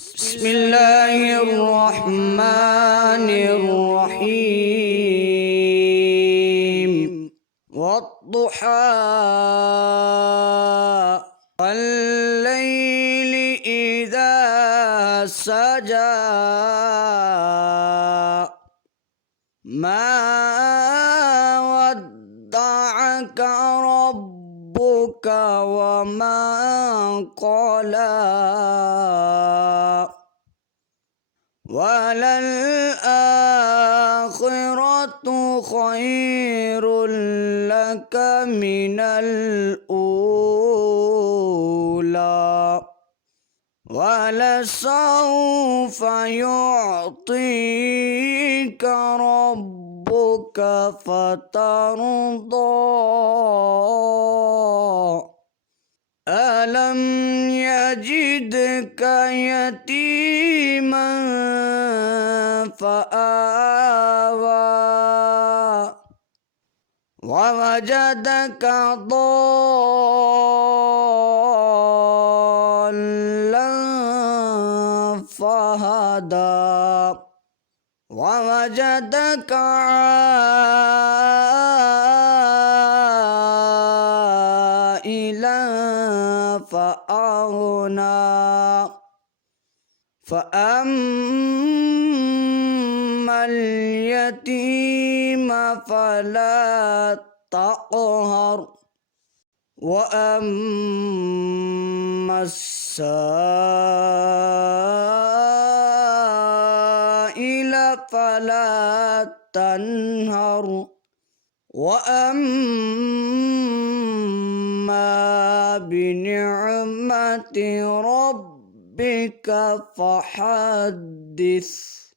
بسم الله الرحمن الرحيم والضحى والليل إذا سجى ما ودعك ربك وما قلى وللآخرة خير لك من الأولى ولسوف يعطيك ربك فترضى ألم يجدك يتيما فآوى ووجدك ضالا فهدى ووجدك عائلا فأغنى فأما اليتيم فلا تقهر وأما السائل فلا تنهر وأما بنعمة ربك فحدث.